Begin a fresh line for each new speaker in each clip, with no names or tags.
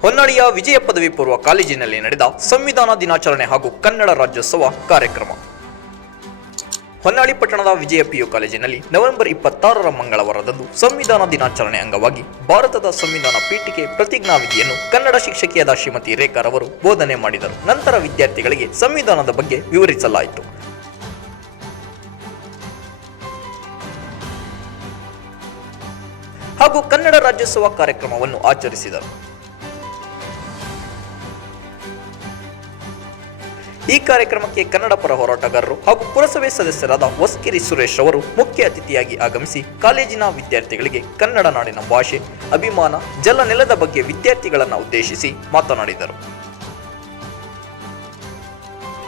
ಹೊನ್ನಾಳಿಯ ವಿಜಯ ಪದವಿ ಪೂರ್ವ ಕಾಲೇಜಿನಲ್ಲಿ ನಡೆದ ಸಂವಿಧಾನ ದಿನಾಚರಣೆ ಹಾಗೂ ಕನ್ನಡ ರಾಜ್ಯೋತ್ಸವ ಕಾರ್ಯಕ್ರಮ. ಹೊನ್ನಾಳಿ ಪಟ್ಟಣದ ವಿಜಯ ಪಿಯು ಕಾಲೇಜಿನಲ್ಲಿ ನವೆಂಬರ್ ಇಪ್ಪತ್ತಾರರ ಮಂಗಳವಾರದಂದು ಸಂವಿಧಾನ ದಿನಾಚರಣೆ ಅಂಗವಾಗಿ ಭಾರತದ ಸಂವಿಧಾನ ಪೀಠಿಕೆ ಪ್ರತಿಜ್ಞಾವಿಧಿಯನ್ನು ಕನ್ನಡ ಶಿಕ್ಷಕಿಯಾದ ಶ್ರೀಮತಿ ರೇಖಾರವರು ಬೋಧನೆ ಮಾಡಿದರು. ನಂತರ ವಿದ್ಯಾರ್ಥಿಗಳಿಗೆ ಸಂವಿಧಾನದ ಬಗ್ಗೆ ವಿವರಿಸಲಾಯಿತು. ಹಾಗೂ ಕನ್ನಡ ರಾಜ್ಯೋತ್ಸವ ಕಾರ್ಯಕ್ರಮವನ್ನು ಆಚರಿಸಿದರು. ಈ ಕಾರ್ಯಕ್ರಮಕ್ಕೆ ಕನ್ನಡ ಪರ ಹೋರಾಟಗಾರರು ಹಾಗೂ ಪುರಸಭೆ ಸದಸ್ಯರಾದ ವಸ್ಕಿರಿ ಸುರೇಶ್ ಅವರು ಮುಖ್ಯ ಅತಿಥಿಯಾಗಿ ಆಗಮಿಸಿ ಕಾಲೇಜಿನ ವಿದ್ಯಾರ್ಥಿಗಳಿಗೆ ಕನ್ನಡ ನಾಡಿನ ಭಾಷೆ, ಅಭಿಮಾನ, ಜಲ ನೆಲದ ಬಗ್ಗೆ ವಿದ್ಯಾರ್ಥಿಗಳನ್ನು ಉದ್ದೇಶಿಸಿ ಮಾತನಾಡಿದರು.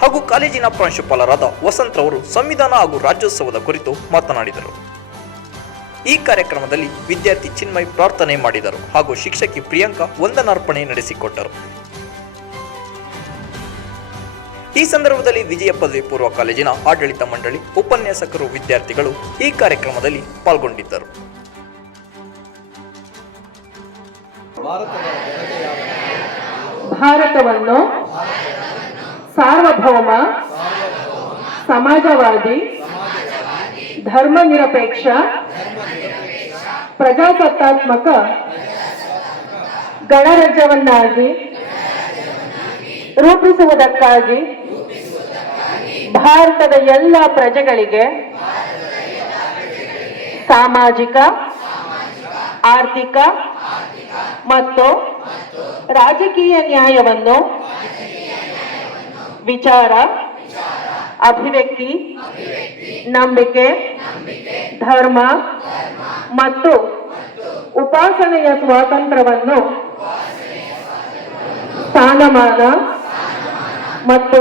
ಹಾಗೂ ಕಾಲೇಜಿನ ಪ್ರಾಂಶುಪಾಲರಾದ ವಸಂತ್ ಅವರು ಸಂವಿಧಾನ ಹಾಗೂ ರಾಜ್ಯೋತ್ಸವದ ಕುರಿತು ಮಾತನಾಡಿದರು. ಈ ಕಾರ್ಯಕ್ರಮದಲ್ಲಿ ವಿದ್ಯಾರ್ಥಿ ಚಿನ್ಮಯ್ ಪ್ರಾರ್ಥನೆ ಮಾಡಿದರು ಹಾಗೂ ಶಿಕ್ಷಕಿ ಪ್ರಿಯಾಂಕಾ ವಂದನಾರ್ಪಣೆ ನಡೆಸಿಕೊಟ್ಟರು. ಈ ಸಂದರ್ಭದಲ್ಲಿ ವಿಜಯ ಪದವಿ ಪೂರ್ವ ಕಾಲೇಜಿನ ಆಡಳಿತ ಮಂಡಳಿ ಉಪನ್ಯಾಸಕರು ವಿದ್ಯಾರ್ಥಿಗಳು ಈ ಕಾರ್ಯಕ್ರಮದಲ್ಲಿ ಪಾಲ್ಗೊಂಡಿದ್ದರು.
ಭಾರತವನ್ನು ಸಾರ್ವಭೌಮ, ಸಮಾಜವಾದಿ, ಧರ್ಮನಿರಪೇಕ್ಷ, ಪ್ರಜಾಸತ್ತಾತ್ಮಕ ಗಣರಾಜ್ಯವನ್ನಾಗಿ ರೂಪಿಸುವುದಕ್ಕಾಗಿ ಭಾರತದ ಎಲ್ಲ ಪ್ರಜೆಗಳಿಗೆ ಸಾಮಾಜಿಕ, ಆರ್ಥಿಕ ಮತ್ತು ರಾಜಕೀಯ ನ್ಯಾಯವನ್ನು ವಿಚಾರ, ಅಭಿವ್ಯಕ್ತಿ, ನಂಬಿಕೆ, ಧರ್ಮ ಮತ್ತು ಉಪಾಸನೆಯ ಸ್ವಾತಂತ್ರ್ಯವನ್ನು ಸ್ಥಾನಮಾನ ಮತ್ತು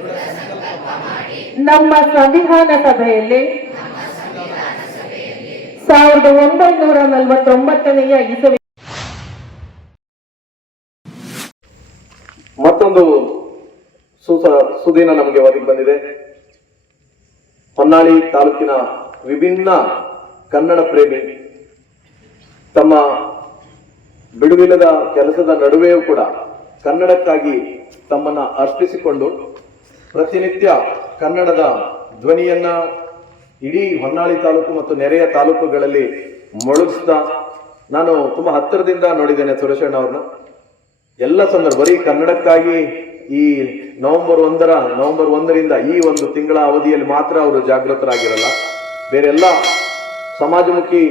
ನಮ್ಮ ಸಂವಿಧಾನ ಸಭೆಯಲ್ಲಿ ಸಾವಿರದ ಒಂಬೈನೂರ ನಲವತ್ತೊಂಬತ್ತನೆಯ ಇಸವಿ
ಮತ್ತೊಂದು ಸುಸ ಸುದಿನ ನಮಗೆ ಒದಗಿ ಬಂದಿದೆ. ಹೊನ್ನಾಳಿ ತಾಲೂಕಿನ ವಿಭಿನ್ನ ಕನ್ನಡ ಪ್ರೇಮಿ, ತಮ್ಮ ಬಿಡುವಿಲ್ಲದ ಕೆಲಸದ ನಡುವೆಯೂ ಕೂಡ ಕನ್ನಡಕ್ಕಾಗಿ ತಮ್ಮನ್ನ ಅರ್ಪಿಸಿಕೊಂಡು ಪ್ರತಿನಿತ್ಯ ಕನ್ನಡದ ಧ್ವನಿಯನ್ನ ಇಡೀ ಹೊನ್ನಾಳಿ ತಾಲೂಕು ಮತ್ತು ನೆರೆಯ ತಾಲೂಕುಗಳಲ್ಲಿ ಮೊಳಗಿಸ್ತಾ ನಾನು ತುಂಬಾ ಹತ್ತಿರದಿಂದ ನೋಡಿದ್ದೇನೆ ಸುರೇಶಣ್ಣ ಅವ್ರನ್ನ. ಎಲ್ಲ ಸಂದರ್ಭ ಬರೀ ಕನ್ನಡಕ್ಕಾಗಿ ಈ ನವೆಂಬರ್ ಒಂದರ, ನವೆಂಬರ್ ಒಂದರಿಂದ ಈ ಒಂದು ತಿಂಗಳ ಅವಧಿಯಲ್ಲಿ ಮಾತ್ರ ಅವರು ಜಾಗೃತರಾಗಿರಲ್ಲ. ಬೇರೆಲ್ಲ ಸಮಾಜಮುಖಿ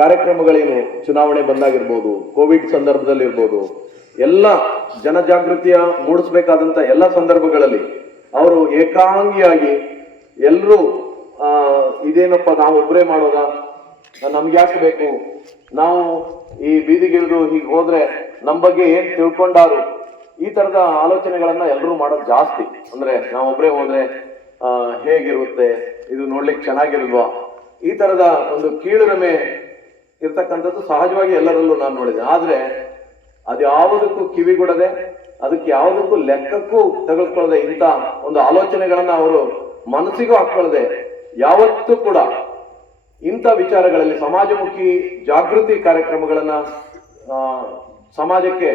ಕಾರ್ಯಕ್ರಮಗಳೇನು ಚುನಾವಣೆ ಬಂದಾಗಿರ್ಬೋದು, ಕೋವಿಡ್ ಸಂದರ್ಭದಲ್ಲಿ ಇರ್ಬೋದು ಎಲ್ಲ ಜನಜಾಗೃತಿಯ ಮೂಡಿಸಬೇಕಾದಂಥ ಎಲ್ಲ ಸಂದರ್ಭಗಳಲ್ಲಿ ಅವರು ಏಕಾಂಗಿಯಾಗಿ ಎಲ್ಲರೂ ಇದೇನಪ್ಪ ನಾವು ಒಬ್ಬರೇ ಮಾಡೋದಾ? ನಮ್ಗೆ ಯಾಕೆ ಬೇಕು? ನಾವು ಈ ಬೀದಿಗಿಳಿದು ಹೀಗೆ ಹೋದ್ರೆ ನಮ್ಮ ಬಗ್ಗೆ ಏನ್ ತಿಳ್ಕೊಂಡಾರು? ಈ ತರದ ಆಲೋಚನೆಗಳನ್ನ ಎಲ್ಲರೂ ಮಾಡೋದು ಜಾಸ್ತಿ. ಅಂದ್ರೆ ನಾವು ಹೋದ್ರೆ, ಆ, ಹೇಗಿರುತ್ತೆ? ಇದು ನೋಡ್ಲಿಕ್ಕೆ ಚೆನ್ನಾಗಿರಲ್ವಾ ಈ ತರದ ಒಂದು ಕೀಳುರಮೆ ಇರ್ತಕ್ಕಂಥದ್ದು ಸಹಜವಾಗಿ ಎಲ್ಲರಲ್ಲೂ ನಾನು ನೋಡಿದೆ. ಆದ್ರೆ ಅದ್ಯಾವುದಕ್ಕೂ ಕಿವಿಗೊಡದೆ ಅದಕ್ಕೆ ಯಾವುದಕ್ಕೂ ಲೆಕ್ಕಕ್ಕೂ ತೆಗೆದುಕೊಳ್ಳದೆ ಇಂಥ ಒಂದು ಆಲೋಚನೆಗಳನ್ನ ಅವರು ಮನಸ್ಸಿಗೂ ಹಾಕೊಳ್ಳದೆ ಯಾವತ್ತೂ ಕೂಡ ಇಂಥ ವಿಚಾರಗಳಲ್ಲಿ ಸಮಾಜಮುಖಿ ಜಾಗೃತಿ ಕಾರ್ಯಕ್ರಮಗಳನ್ನ ಸಮಾಜಕ್ಕೆ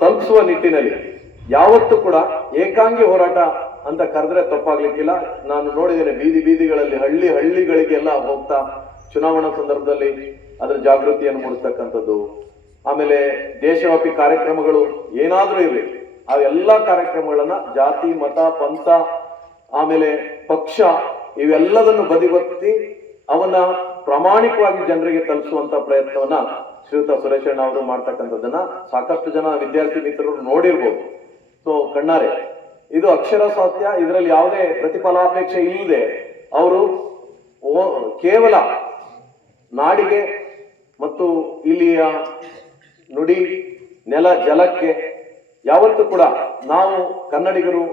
ತಲುಪಿಸುವ ನಿಟ್ಟಿನಲ್ಲಿ ಯಾವತ್ತೂ ಕೂಡ ಏಕಾಂಗಿ ಹೋರಾಟ ಅಂತ ಕರೆದ್ರೆ ತಪ್ಪಾಗ್ಲಿಕ್ಕಿಲ್ಲ. ನಾನು ನೋಡಿದ್ದೇನೆ ಬೀದಿ ಬೀದಿಗಳಲ್ಲಿ ಹಳ್ಳಿ ಹಳ್ಳಿಗಳಿಗೆಲ್ಲ ಹೋಗ್ತಾ ಚುನಾವಣಾ ಸಂದರ್ಭದಲ್ಲಿ ಅದರ ಜಾಗೃತಿಯನ್ನು ಮೂಡಿಸ್ತಕ್ಕಂಥದ್ದು ಆಮೇಲೆ ದೇಶವ್ಯಾಪಿ ಕಾರ್ಯಕ್ರಮಗಳು ಏನಾದರೂ ಇರಲಿ, ಆ ಎಲ್ಲ ಕಾರ್ಯಕ್ರಮಗಳನ್ನು ಜಾತಿ, ಮತ, ಪಂಥ, ಆಮೇಲೆ ಪಕ್ಷ ಇವೆಲ್ಲದನ್ನು ಬದಿಗೊತ್ತಿ ಅವನ್ನ ಪ್ರಾಮಾಣಿಕವಾಗಿ ಜನರಿಗೆ ತಲುಪಿಸುವಂತ ಪ್ರಯತ್ನವನ್ನ ಶ್ರೀಯುತ ಸುರೇಶಣ್ಣ ಅವರು ಮಾಡ್ತಕ್ಕಂಥದ್ದನ್ನ ಸಾಕಷ್ಟು ಜನ ವಿದ್ಯಾರ್ಥಿ ಮಿತ್ರರು ನೋಡಿರ್ಬೋದು. ಸೊ ಕಣ್ಣಾರೆ, ಇದು ಅಕ್ಷರ ಸತ್ಯ, ಇದರಲ್ಲಿ ಯಾವುದೇ ಪ್ರತಿಫಲಾಪೇಕ್ಷೆ ಇಲ್ಲದೆ ಅವರು ಕೇವಲ ನಾಡಿಗೆ ಮತ್ತು ಇಲ್ಲಿಯ ನುಡಿ ನೆಲ ಜಲಕ್ಕೆ ಯಾವತ್ತೂ ಕೂಡ ನಾವು ಕನ್ನಡಿಗರು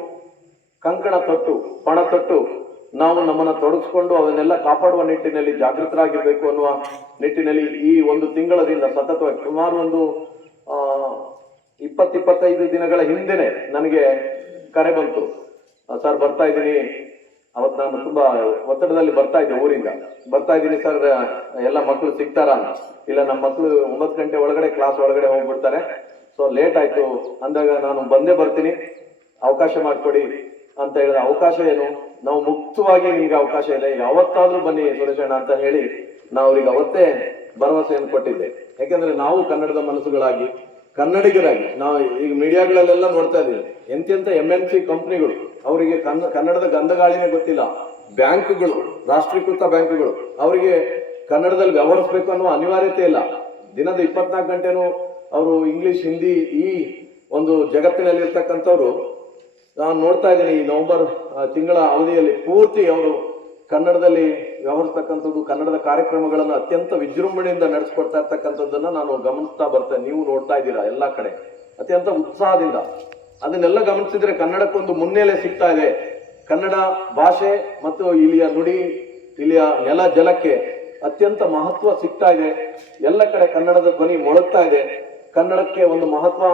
ಕಂಕಣ ತೊಟ್ಟು, ಪಣ ತೊಟ್ಟು ನಾವು ನಮ್ಮನ್ನು ತೊಡಗಿಸ್ಕೊಂಡು ಅವನ್ನೆಲ್ಲ ಕಾಪಾಡುವ ನಿಟ್ಟಿನಲ್ಲಿ ಜಾಗೃತರಾಗಿರಬೇಕು ಅನ್ನುವ ನಿಟ್ಟಿನಲ್ಲಿ ಈ ಒಂದು ತಿಂಗಳದಿಂದ ಸತತವಾಗಿ ಸುಮಾರು ಒಂದು ಇಪ್ಪತ್ತಿಪ್ಪತ್ತೈದು ದಿನಗಳ ಹಿಂದೆನೆ ನನಗೆ ಕರೆ ಬಂತು. ಸರ್ ಬರ್ತಾ ಇದ್ದೀನಿ. ಅವತ್ತು ನಾನು ತುಂಬಾ ಒತ್ತಡದಲ್ಲಿ ಬರ್ತಾ ಇದ್ದೆ ಊರಿಂದ. ಬರ್ತಾ ಇದ್ದೀನಿ ಸರ್ ಎಲ್ಲ ಮಕ್ಕಳು ಸಿಗ್ತಾರಾ ಇಲ್ಲ ನಮ್ಮ ಮಕ್ಕಳು ಒಂಬತ್ತು ಗಂಟೆ ಒಳಗಡೆ ಕ್ಲಾಸ್ ಒಳಗಡೆ ಹೋಗ್ಬಿಡ್ತಾರೆ. ಸೊ ಲೇಟ್ ಆಯ್ತು. ಅಂದಾಗ ನಾನು ಬಂದೇ ಬರ್ತೀನಿ. ಅವಕಾಶ ಮಾಡಿಕೊಡಿ ಅಂತ ಹೇಳಿದ್ರೆ ಅವಕಾಶ ಏನು? ನಾವು ಮುಕ್ತವಾಗಿ ನಿಮ್ಗೆ ಅವಕಾಶ ಇದೆ ಯಾವತ್ತಾದ್ರೂ ಬನ್ನಿ ಸುರೇಶಣ್ಣ ಅಂತ ಹೇಳಿ ನಾವು ಅವ್ರಿಗೆ ಅವತ್ತೇ ಭರವಸೆಯನ್ನು ಕೊಟ್ಟಿದ್ದೆ. ಯಾಕೆಂದ್ರೆ ನಾವು ಕನ್ನಡದ ಮನಸ್ಸುಗಳಾಗಿ ಕನ್ನಡಿಗರಾಗಿ, ನಾವು ಈಗ ಮೀಡಿಯಾಗಳಲ್ಲೆಲ್ಲ ನೋಡ್ತಾ ಇದ್ದೀವಿ. ಎಂತೆಂತ ಎಂ ಎನ್ ಸಿ ಕಂಪ್ನಿಗಳು ಅವರಿಗೆ ಕನ್ನ, ಕನ್ನಡದ ಗಂಧಗಾಳಿನೇ ಗೊತ್ತಿಲ್ಲ. ಬ್ಯಾಂಕ್ಗಳು, ರಾಷ್ಟ್ರೀಕೃತ ಬ್ಯಾಂಕ್ಗಳು, ಅವರಿಗೆ ಕನ್ನಡದಲ್ಲಿ ವ್ಯವಹರಿಸಬೇಕು ಅನ್ನೋ ಅನಿವಾರ್ಯತೆ ಇಲ್ಲ. ದಿನದ ಇಪ್ಪತ್ನಾಲ್ಕು ಗಂಟೆನೂ ಅವರು ಇಂಗ್ಲಿಷ್ ಹಿಂದಿ ಈ ಒಂದು ಜಗತ್ತಿನಲ್ಲಿ ಇರ್ತಕ್ಕಂಥವ್ರು ನಾನು ನೋಡ್ತಾ ಇದ್ದೀನಿ ಈ ನವೆಂಬರ್ ತಿಂಗಳ ಅವಧಿಯಲ್ಲಿ ಪೂರ್ತಿ ಅವರು ಕನ್ನಡದಲ್ಲಿ ವ್ಯವಹರಿಸ್ತಕ್ಕಂಥದ್ದು ಕನ್ನಡದ ಕಾರ್ಯಕ್ರಮಗಳನ್ನು ಅತ್ಯಂತ ವಿಜೃಂಭಣೆಯಿಂದ ನಡೆಸ್ಕೊಡ್ತಾ ಇರ್ತಕ್ಕಂಥದ್ದನ್ನ ನಾನು ಗಮನಿಸ್ತಾ ಬರ್ತೇನೆ. ನೀವು ನೋಡ್ತಾ ಇದ್ದೀರಾ ಎಲ್ಲ ಕಡೆ. ಅತ್ಯಂತ ಉತ್ಸಾಹದಿಂದ. ಅದನ್ನೆಲ್ಲ ಗಮನಿಸಿದ್ರೆ ಕನ್ನಡಕ್ಕೊಂದು ಮುನ್ನೆಲೆ ಸಿಗ್ತಾ ಇದೆ. ಕನ್ನಡ ಭಾಷೆ ಮತ್ತು ಇಲ್ಲಿಯ ನುಡಿ, ಇಲ್ಲಿಯ ನೆಲ ಜಲಕ್ಕೆ ಅತ್ಯಂತ ಮಹತ್ವ ಸಿಗ್ತಾ ಇದೆ. ಎಲ್ಲ ಕಡೆ ಕನ್ನಡದ ಧ್ವನಿ ಮೊಳಗ್ತಾ ಇದೆ. ಕನ್ನಡಕ್ಕೆ ಒಂದು ಮಹತ್ವ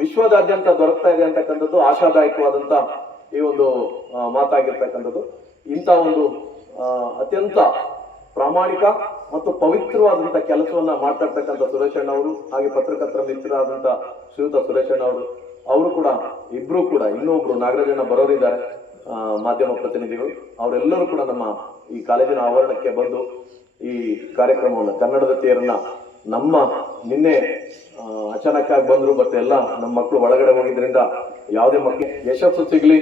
ವಿಶ್ವದಾದ್ಯಂತ ದೊರಕ್ತಾ ಇದೆ ಅಂತಕ್ಕಂಥದ್ದು ಆಶಾದಾಯಕವಾದಂತ ಈ ಒಂದು ಮಾತಾಗಿರ್ತಕ್ಕಂಥದ್ದು. ಇಂಥ ಒಂದು ಅತ್ಯಂತ ಪ್ರಾಮಾಣಿಕ ಮತ್ತು ಪವಿತ್ರವಾದಂತ ಕೆಲಸವನ್ನ ಮಾಡ್ತಾ ಇರ್ತಕ್ಕಂಥ ಸುರೇಶಣ್ಣ ಅವರು, ಹಾಗೆ ಪತ್ರಕರ್ತರ ಮಿತ್ರರಾದಂತ ಶ್ರೀಯುತ ಸುರೇಶಣ್ಣ ಅವರು ಅವರು ಕೂಡ ಇಬ್ರು ಕೂಡ, ಇನ್ನೊಬ್ರು ನಾಗರಾಜಣ್ಣ ಬರೋರಿದ್ದಾರೆ ಮಾಧ್ಯಮ ಪ್ರತಿನಿಧಿಗಳು. ಅವರೆಲ್ಲರೂ ಕೂಡ ನಮ್ಮ ಈ ಕಾಲೇಜಿನ ಆವರಣಕ್ಕೆ ಬಂದು ಈ ಕಾರ್ಯಕ್ರಮವನ್ನು, ಕನ್ನಡದ ತೇರನ್ನ ನಮ್ಮ ನಿನ್ನೆ ಅಚಾನಕ್ಕಾಗಿ ಬಂದ್ರು ಮತ್ತೆ ಎಲ್ಲ ನಮ್ಮ ಮಕ್ಕಳು ಒಳಗಡೆ ಹೋಗಿದ್ರಿಂದ ಯಾವುದೇ ಮಕ್ಕಳು ಯಶಸ್ಸು ಸಿಗ್ಲಿ.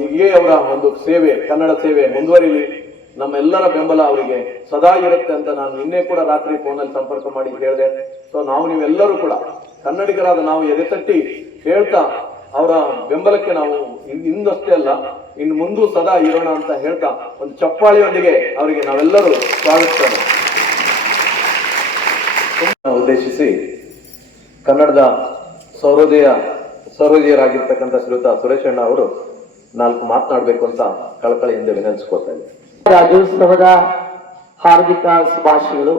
ಹೀಗೆ ಅವರ ಒಂದು ಸೇವೆ, ಕನ್ನಡ ಸೇವೆ ಮುಂದುವರಿಲಿ. ನಮ್ಮೆಲ್ಲರ ಬೆಂಬಲ ಅವರಿಗೆ ಸದಾ ಇರುತ್ತೆ ಅಂತ ನಾನು ನಿನ್ನೆ ಕೂಡ ರಾತ್ರಿ ಫೋನಲ್ಲಿ ಸಂಪರ್ಕ ಮಾಡಿ ಹೇಳಿದೆ. ಸೊ ನಾವು ನೀವೆಲ್ಲರೂ ಕೂಡ ಕನ್ನಡಿಗರಾದ ನಾವು ಎದೆ ತಟ್ಟಿ ಹೇಳ್ತಾ ಅವರ ಬೆಂಬಲಕ್ಕೆ ನಾವು ಹಿಂದಷ್ಟೇ ಅಲ್ಲ ಇನ್ನು ಮುಂದೂ ಸದಾ ಇರೋಣ ಅಂತ ಹೇಳ್ತಾ ಒಂದು ಚಪ್ಪಾಳಿಯೊಂದಿಗೆ ಅವರಿಗೆ ನಾವೆಲ್ಲರೂ ಸ್ವಾಗತಿಸೋಣ ಉದ್ದೇಶಿಸಿ ಕನ್ನಡದ ಸೌರೋದಯ ಸೌರೋದಯರಾಗಿರ್ತಕ್ಕಂಥ ಶ್ರೀಯುತ ಸುರೇಶಣ್ಣ ಅವರು ನಾಲ್ಕು ಮಾತನಾಡಬೇಕು ಅಂತ ಕಳಕಳಿಯಿಂದ ವಿನಂತಿಸ್ಕೊಳ್ತಾ ಇದ್ದೀನಿ.
ರಾಜ್ಯೋತ್ಸವದ ಹಾರ್ದಿಕ ಶುಭಾಶಯಗಳು.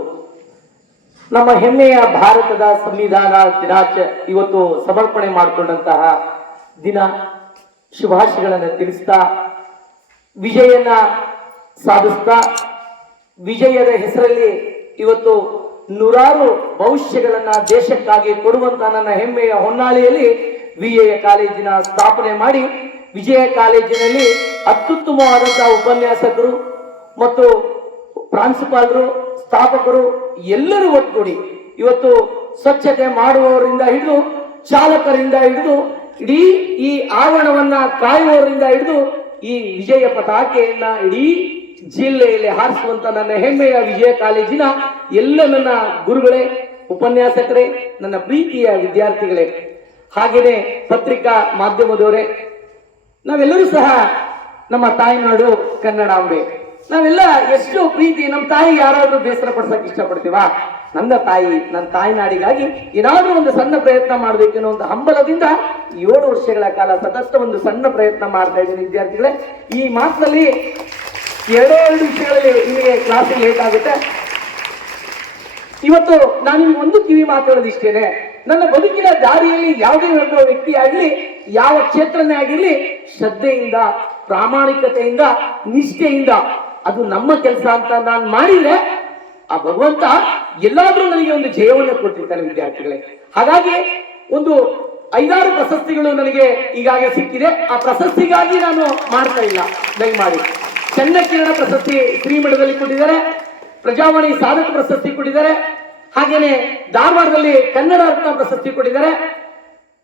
ನಮ್ಮ ಹೆಮ್ಮೆಯ ಭಾರತದ ಸಂವಿಧಾನ ದಿನಾಚ ಇವತ್ತು ಸಮರ್ಪಣೆ ಮಾಡಿಕೊಂಡಂತಹ ದಿನ. ಶುಭಾಶಯಗಳನ್ನು ತಿಳಿಸ್ತಾ, ವಿಜಯನ ಸಾಧಿಸ್ತಾ, ವಿಜಯದ ಹೆಸರಲ್ಲಿ ಇವತ್ತು ನೂರಾರು ಭವಿಷ್ಯಗಳನ್ನ ದೇಶಕ್ಕಾಗಿ ಕೊಡುವಂತ ನನ್ನ ಹೆಮ್ಮೆಯ ಹೊನ್ನಾಳಿಯಲ್ಲಿ ವಿಜಯ ಕಾಲೇಜಿನ ಸ್ಥಾಪನೆ ಮಾಡಿ ವಿಜಯ ಕಾಲೇಜಿನಲ್ಲಿ ಅತ್ಯುತ್ತಮವಾದಂತಹ ಉಪನ್ಯಾಸಕರು ಮತ್ತು ಪ್ರಾಂಶುಪಾಲರು, ಸ್ಥಾಪಕರು ಎಲ್ಲರೂ ಒಟ್ಟುಗೂಡಿ ಇವತ್ತು ಸ್ವಚ್ಛತೆ ಮಾಡುವವರಿಂದ ಹಿಡಿದು ಚಾಲಕರಿಂದ ಹಿಡಿದು ಇಡೀ ಈ ಆವರಣವನ್ನ ಕಾಯುವವರಿಂದ ಹಿಡಿದು ಈ ವಿಜಯ ಪತಾಕೆಯನ್ನ ಇಡೀ ಜಿಲ್ಲೆಯಲ್ಲಿ ಹಾರಿಸುವಂತ ನನ್ನ ಹೆಮ್ಮೆಯ ವಿಜಯ ಕಾಲೇಜಿನ ಎಲ್ಲ ನನ್ನ ಗುರುಗಳೇ, ಉಪನ್ಯಾಸಕರೇ, ನನ್ನ ಪ್ರೀತಿಯ ವಿದ್ಯಾರ್ಥಿಗಳೇ. ಹಾಗೆಯೇ ಪತ್ರಿಕಾ ಮಾಧ್ಯಮದವರೇ ನಾವೆಲ್ಲರೂ ಸಹ ನಮ್ಮ ತಾಯಿನಾಡು ಕನ್ನಡಾಂಬೆ ನಾವೆಲ್ಲ ಎಷ್ಟು ಪ್ರೀತಿ ನಮ್ಮ ತಾಯಿ ಯಾರಾದರೂ ಬೇಸರ ಪಡಿಸಕ್ ಇಷ್ಟಪಡ್ತೀವಾ? ನನ್ನ ತಾಯಿ ನನ್ನ ತಾಯಿನಾಡಿಗಾಗಿ ಏನಾದರೂ ಒಂದು ಸಣ್ಣ ಪ್ರಯತ್ನ ಮಾಡಬೇಕು ಅನ್ನೋ ಒಂದು ಹಂಬಲದಿಂದ ಏಳು ವರ್ಷಗಳ ಕಾಲ ಸತತ ಒಂದು ಸಣ್ಣ ಪ್ರಯತ್ನ ಮಾಡ್ತಾ ಇದ್ದೀನಿ ವಿದ್ಯಾರ್ಥಿಗಳೇ. ಈ ಮಾತಿನಲ್ಲಿ ಎರಡೇ ಎರಡು ವಿಷಯಗಳಲ್ಲಿ ನಿಮಗೆ ಕ್ಲಾಸಿಗೆ ಲೇಟ್ ಆಗುತ್ತೆ. ಇವತ್ತು ನಾನು ನಿಮ್ಗೆ ಒಂದು ಕಿವಿ ಮಾತಾಡೋದಿಷ್ಟೇನೆ ನನ್ನ ಬದುಕಿನ ದಾರಿಯಲ್ಲಿ ಯಾವುದೇ ಒಬ್ಬ ವ್ಯಕ್ತಿ ಆಗಲಿ, ಯಾವ ಕ್ಷೇತ್ರನೇ ಆಗಿರ್ಲಿ ಶ್ರದ್ಧೆಯಿಂದ, ಪ್ರಾಮಾಣಿಕತೆಯಿಂದ, ನಿಷ್ಠೆಯಿಂದ ಅದು ನಮ್ಮ ಕೆಲಸ ಅಂತ ನಾನು ಮಾಡಿದ್ರೆ ಆ ಭಗವಂತ ಎಲ್ಲಾದ್ರೂ ನನಗೆ ಒಂದು ಜಯವನ್ನು ಕೊಟ್ಟಿರ್ತಾನೆ ವಿದ್ಯಾರ್ಥಿಗಳೇ. ಹಾಗಾಗಿ ಒಂದು ಐದಾರು ಪ್ರಶಸ್ತಿಗಳು ನನಗೆ ಈಗಾಗಲೇ ಸಿಕ್ಕಿದೆ. ಆ ಪ್ರಶಸ್ತಿಗಾಗಿ ನಾನು ಮಾಡ್ತಾ ಇಲ್ಲ. ದಯಮಾಡಿ. ಚನ್ನಕಿರಣ ಪ್ರಶಸ್ತಿ ಶ್ರೀಮಠದಲ್ಲಿ ಕೊಟ್ಟಿದ್ದಾರೆ. ಪ್ರಜಾವಾಣಿ ಸಾಧಕ ಪ್ರಶಸ್ತಿ ಕೊಟ್ಟಿದ್ದಾರೆ. ಹಾಗೇನೆ ಧಾರವಾಡದಲ್ಲಿ ಕನ್ನಡ ರತ್ನ ಪ್ರಶಸ್ತಿ ಕೊಟ್ಟಿದ್ದಾರೆ.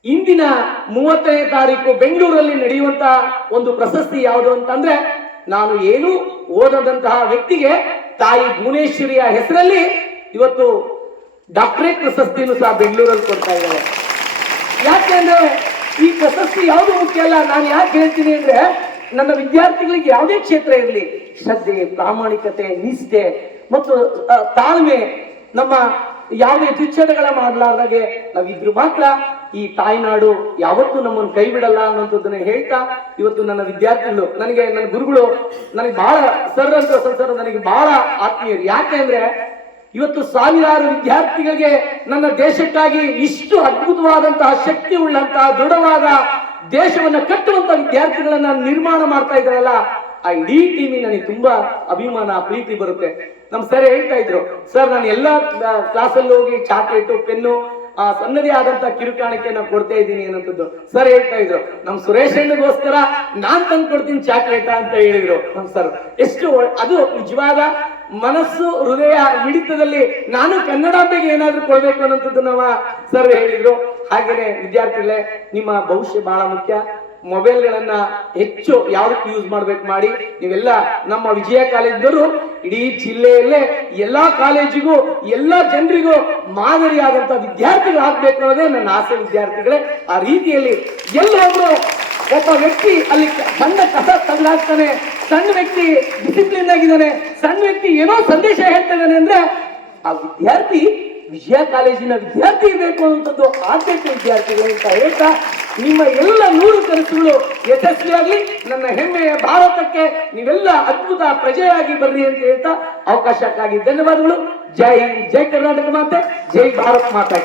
ಇಂದಿನ ಮೂವತ್ತನೇ ತಾರೀಕು ಬೆಂಗಳೂರಲ್ಲಿ ನಡೆಯುವಂತಹ ಒಂದು ಪ್ರಶಸ್ತಿ ಯಾವುದು ಅಂತಂದ್ರೆ, ನಾನು ಏನು ಓದದಂತಹ ವ್ಯಕ್ತಿಗೆ ತಾಯಿ ಭುವನೇಶ್ವರಿಯ ಹೆಸರಲ್ಲಿ ಇವತ್ತು ಡಾಕ್ಟರೇಟ್ ಪ್ರಶಸ್ತಿಯನ್ನು ಸಹ ಬೆಂಗಳೂರಲ್ಲಿ ಕೊಡ್ತಾ ಇದ್ದಾರೆ. ಯಾಕೆಂದ್ರೆ ಈ ಪ್ರಶಸ್ತಿ ಯಾವುದು ಮುಖ್ಯ ಅಲ್ಲ, ನಾನು ಯಾಕೆ ಹೇಳ್ತೀನಿ ಅಂದ್ರೆ, ನನ್ನ ವಿದ್ಯಾರ್ಥಿಗಳಿಗೆ ಯಾವುದೇ ಕ್ಷೇತ್ರ ಇರಲಿ, ಶ್ರದ್ಧೆ, ಪ್ರಾಮಾಣಿಕತೆ, ನಿಷ್ಠೆ ಮತ್ತು ತಾಳ್ಮೆ ನಮ್ಮ ಯಾವುದೇ ತುಚ್ಛತೆಗಳ ಮಾಡಲಾರ್ದಾಗೆ ನಾವಿದ್ರು ಮಾತ್ರ ಈ ತಾಯ್ನಾಡು ಯಾವತ್ತೂ ನಮ್ಮನ್ನು ಕೈ ಬಿಡಲ್ಲ ಅನ್ನೋಂಥದ್ದನ್ನ ಹೇಳ್ತಾ ಇವತ್ತು ನನ್ನ ವಿದ್ಯಾರ್ಥಿಗಳು, ನನಗೆ ನನ್ನ ಗುರುಗಳು, ನನಗೆ ಬಹಳ ಸರ್ ಅಂತ ಸರ್ ನನಗೆ ಬಹಳ ಆತ್ಮೀಯರು. ಯಾಕೆ ಅಂದ್ರೆ ಇವತ್ತು ಸಾವಿರಾರು ವಿದ್ಯಾರ್ಥಿಗಳಿಗೆ ನನ್ನ ದೇಶಕ್ಕಾಗಿ ಇಷ್ಟು ಅದ್ಭುತವಾದಂತಹ ಶಕ್ತಿ ಉಳ್ಳಂತಹ ದೃಢವಾದ ದೇಶವನ್ನ ಕಟ್ಟುವಂತ ವಿದ್ಯಾರ್ಥಿಗಳನ್ನ ನಿರ್ಮಾಣ ಮಾಡ್ತಾ ಇದ್ದಾರಲ್ಲ ಆ ಇಡೀ ಟೀಮಿಗೆ ನನಗೆ ತುಂಬಾ ಅಭಿಮಾನ, ಪ್ರೀತಿ ಬರುತ್ತೆ. ನಮ್ ಸರ್ ಹೇಳ್ತಾ ಇದ್ರು ಸರ್ ನಾನು ಎಲ್ಲಾ ಕ್ಲಾಸಲ್ಲಿ ಹೋಗಿ ಚಾಕ್ಲೇಟು, ಪೆನ್ನು, ಆ ಸಣ್ಣದೇ ಆದಂತ ಕಿರುಕಾಣಕ್ಕೆ ನಾನು ಕೊಡ್ತಾ ಇದ್ದೀನಿ ಅನ್ನೋಂಥದ್ದು ಸರ್ ಹೇಳ್ತಾ ಇದ್ರು. ನಮ್ ಸುರೇಶ್ ಅಣ್ಣಗೋಸ್ಕರ ನಾನ್ ತಂದು ಕೊಡ್ತೀನಿ ಚಾಕ್ಲೇಟ ಅಂತ ಹೇಳಿದ್ರು ನಮ್ ಸರ್ ಎಷ್ಟು ಅದು ನಿಜವಾದ ಮನಸ್ಸು, ಹೃದಯ ಹಿಡಿತದಲ್ಲಿ ನಾನು ಕನ್ನಡಾಂಬೆಗೆ ಏನಾದ್ರೂ ಕೊಡ್ಬೇಕು ಅನ್ನೋಂಥದ್ದು ನಮ್ಮ ಸರ್ ಹೇಳಿದ್ರು. ಹಾಗೇನೆ, ವಿದ್ಯಾರ್ಥಿಗಳೇ, ನಿಮ್ಮ ಭವಿಷ್ಯ ಬಹಳ ಮುಖ್ಯ. ಮೊಬೈಲ್ಗಳನ್ನ ಹೆಚ್ಚು ಯಾವ್ದಕ್ಕೆ ಯೂಸ್ ಮಾಡ್ಬೇಕು ಮಾಡಿ, ನೀವೆಲ್ಲ ನಮ್ಮ ವಿಜಯ ಕಾಲೇಜ್ನವರು, ಇಡೀ ಜಿಲ್ಲೆಯಲ್ಲೇ ಎಲ್ಲಾ ಕಾಲೇಜಿಗೂ, ಎಲ್ಲಾ ಜನರಿಗೂ ಮಾದರಿಯಾದಂತ ವಿದ್ಯಾರ್ಥಿಗಳು ಆಗ್ಬೇಕು ಅನ್ನೋದೇ ನನ್ನ ಆಸೆ ವಿದ್ಯಾರ್ಥಿಗಳೇ. ಆ ರೀತಿಯಲ್ಲಿ ಎಲ್ಲೊಬ್ರು ಒಬ್ಬ ವ್ಯಕ್ತಿ ಅಲ್ಲಿ ಸಣ್ಣ ಕಸ ತಂದಾಕ್ತಾನೆ ಸಣ್ಣ ವ್ಯಕ್ತಿ ಡಿಸಿಪ್ಲಿನ್ ಆಗಿದ್ದಾನೆ, ಸಣ್ಣ ವ್ಯಕ್ತಿ ಏನೋ ಸಂದೇಶ ಹೇಳ್ತಾ ಇದ್ದಾನೆ ಅಂದ್ರೆ ಆ ವಿದ್ಯಾರ್ಥಿ ವಿಜಯ ಕಾಲೇಜಿನ ವಿದ್ಯಾರ್ಥಿ ಇರಬೇಕು ಅನ್ನುವಂಥದ್ದು ಆದ್ಯತೆ ವಿದ್ಯಾರ್ಥಿಗಳು ಅಂತ ಹೇಳ್ತಾ ನಿಮ್ಮ ಎಲ್ಲ ನೂರು ಕನಸುಗಳು ಯಶಸ್ವಿಯಾಗಲಿ ನನ್ನ ಹೆಮ್ಮೆಯ ಭಾರತಕ್ಕೆ ನೀವೆಲ್ಲ ಅದ್ಭುತ ಪ್ರಜೆಯಾಗಿ ಬರ್ರಿ ಅಂತ ಹೇಳ್ತಾ ಅವಕಾಶಕ್ಕಾಗಿ ಧನ್ಯವಾದಗಳು. ಜೈ ಜೈ ಕರ್ನಾಟಕ ಮಾತೆ, ಜೈ ಭಾರತ್ ಮಾತಾ